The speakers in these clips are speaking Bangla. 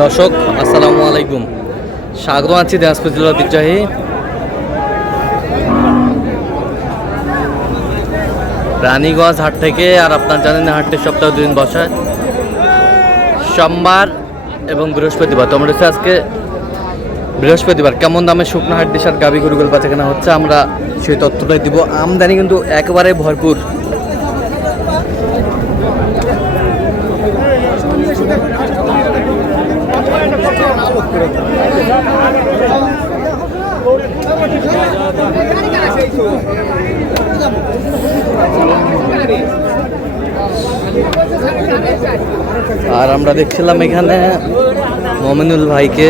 দর্শক আসসালামু আলাইকুম, স্বাগত আছি দিনাজপুর জেলার ঐতিহ্যবাহী রানীগঞ্জ হাট থেকে। আর আপনার জানেন হাটটি সপ্তাহে 2 দিন বসে, সোমবার এবং বৃহস্পতিবার। তো আমরা আজকে বৃহস্পতিবার কেমন দামে শুকনো হাট দিশার গাভী গরুগুলো বাচ্চা কেনা হচ্ছে আমরা সেই তথ্যটাই দিব। আমদানি কিন্তু একেবারে ভরপুর। আর আমরা দেখছিলাম এখানে মমিনুল ভাইকে।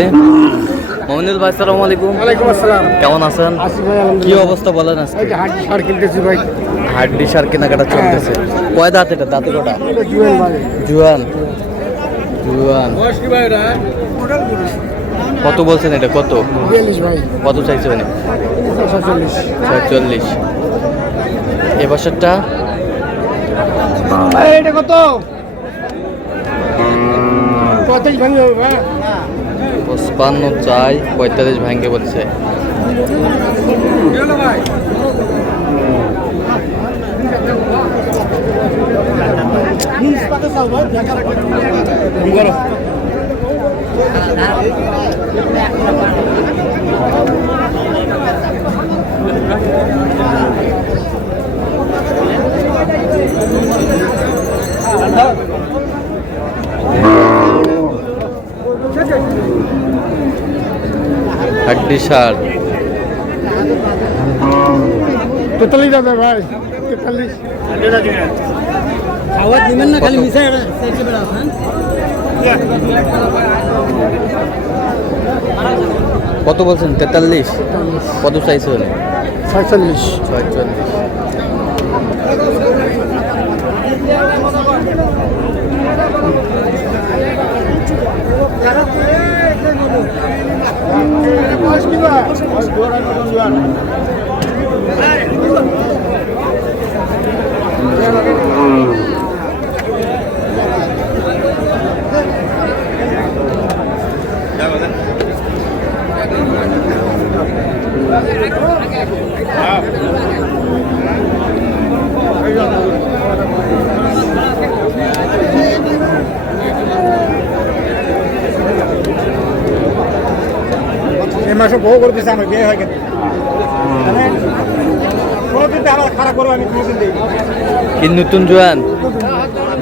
মমিনুল ভাই আসসালামু আলাইকুম। ওয়ালাইকুম আসসালাম। কেমন আছেন? কি অবস্থা বলেন? এই যে হাড্ডি সার কিনতেছি ভাই। হাড্ডি সার কেনাকাটা চলতেছে। কয় দাঁত এটা? দাঁতে কটা? জুয়েল ভাই। জুয়ান জুয়ান। কত বলছেন এটা? কত 42 ভাই। কত চাইছে মানে? 46। 46। এ বছরটা এটা কত? 35 ভাঙে হবে ভাই। 55 চাই, 45 ভাঙ্গে বলছে। হাড্ডি সার 43 যাবে ভাই। 43 খাওয়া দিবেন না, খালি মিশাই চাইতে বেড়া হ্যাঁ। কত বলছেন? 43। কত চাইছে বলে? 46। 46। এই মাসে বহু করে দিছে আমার বিয়ে হয়ে গেছে। কোনদিন আমার খারাপ করবো আমি কোনদিন দেই। কি নতুন জোয়ান?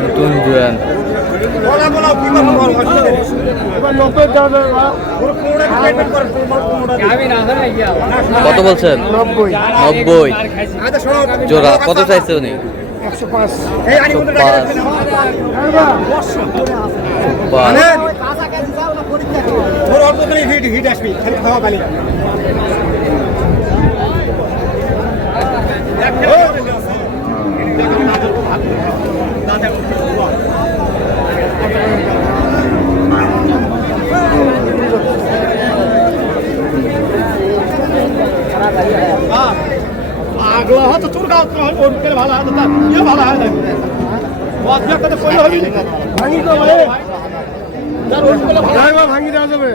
নতুন জোয়ান। বলা বলা কি করব বল অসুবিধা নেই। এবার 90 দাও দাও পুরো কোড়া পেমেন্ট করে কোড়া আমি না জানা গিয়া। কত বলছেন? 90। 90 আচ্ছা শোনো জোড়া। কত চাইছে উনি? 105। এই আনি কোনটা টাকা দেন না। মানে কাঁচা কাঁচা যাও না পরীক্ষা করো। ওর অল্প করে হিট আসবি খালি খাওয়া খালি। আগলা হতো তোর গাও ওর করে ভালো হতো তা ইয়ে ভালো হয় না বাদ দিয়া কত কইলো হবি ভাঙি তো ভাই যার ওর করে ভালো হয় ভাঙি দেওয়া যাবে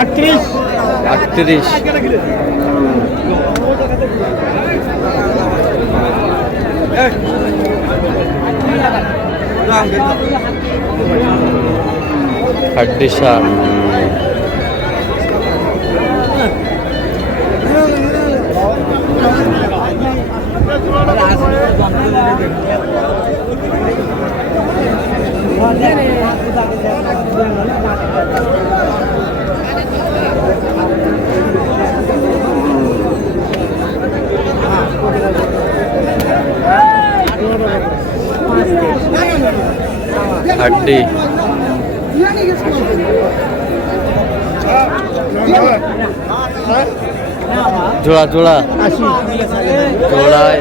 38 হাড্ডি সার। হাড্ডি জোড়া জোড়া জোড়ায়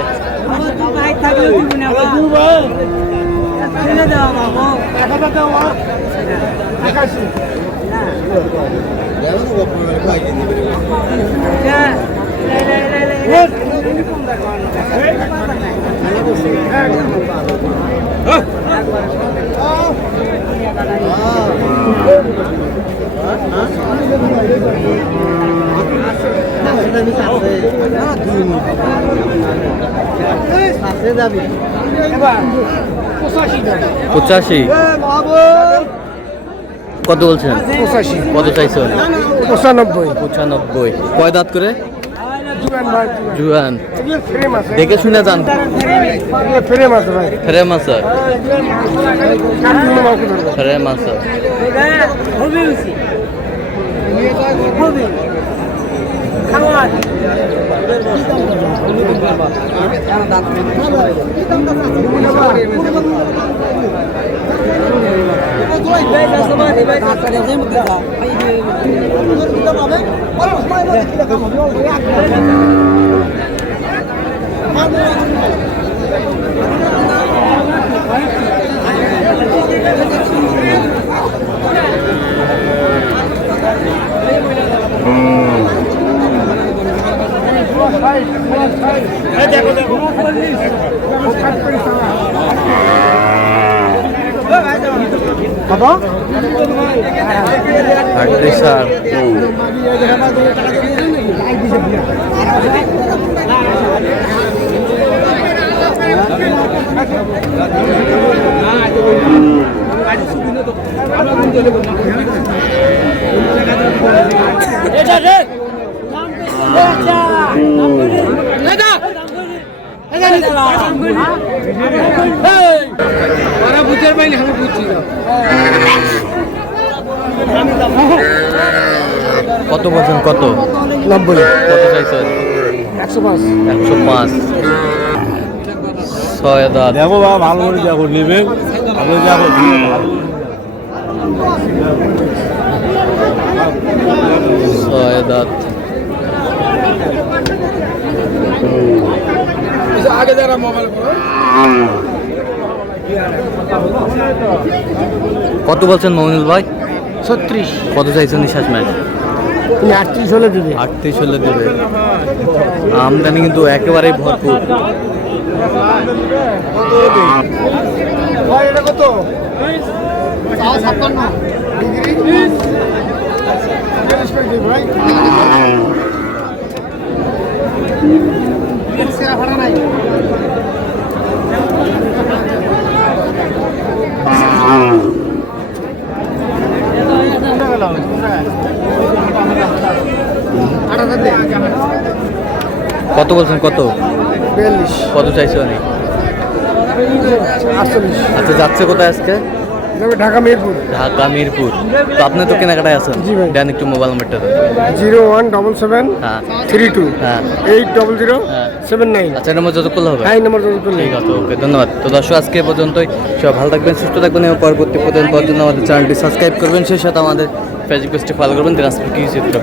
পঁচাশি কত বলছেন? 85 কত চাইছেন? 95 95। কয় দাঁত করে? জুয়ান ভাই জুয়ান। এগুলো ফ্রেম আছে দেখে শুনে যান। এগুলো ফ্রেম আছে ভাই ফ্রেম আছে, কাটুন মাউকে ধরবো ফ্রেম আছে। বাবা হাড্ডি সার। কত বলছেন? কত? 90 কত চাইছেন? 105 105। 6 দাঁত। দেখো বাবা ভালো করে দেখো নেবেন আপনি দেখো 6 দাঁত। আগে যারা মোবাইল করো কত বলছেন মমিনুল ভাই? 36 কত চাইছেন নিঃশ্বাস ম্যাচ? তুমি 38 হলে দিবে 38 হলে দেবে। আমদানি কিন্তু একেবারেই ভরপুর। ভাই এটা কত 57 ডিগ্রি ভাই সেরা ভাড়া নাই কত বলছেন? কত? 42 কত চাইছেন? 48 আচ্ছা, যাচ্ছে কোথায় আজকে? যাবে ঢাকা মিরপুর ঢাকা মিরপুর। তো আপনি তো কেনাকাটায় আছেন। জি ভাই। দেন একটু মোবাইল নাম্বারটা দেন। 0177 হ্যাঁ 32 হ্যাঁ 800 হ্যাঁ। 79 আচ্ছা, এটার মধ্যে যত করলে হবে। হ্যাঁ এই নম্বর যোগাযোগ করলে ঠিক আছে, ওকে, ধন্যবাদ। তো দর্শক, আজকে এ পর্যন্তই। সবাই ভালো থাকবেন, সুস্থ থাকবেন এবং পরবর্তী পর্যন্ত আমাদের চ্যানেলটি সাবস্ক্রাইব করবেন, সেই সাথে আমাদের ফেসবুক পেজটি ফলো করবেন দিনাজপুর কৃষি চিত্র।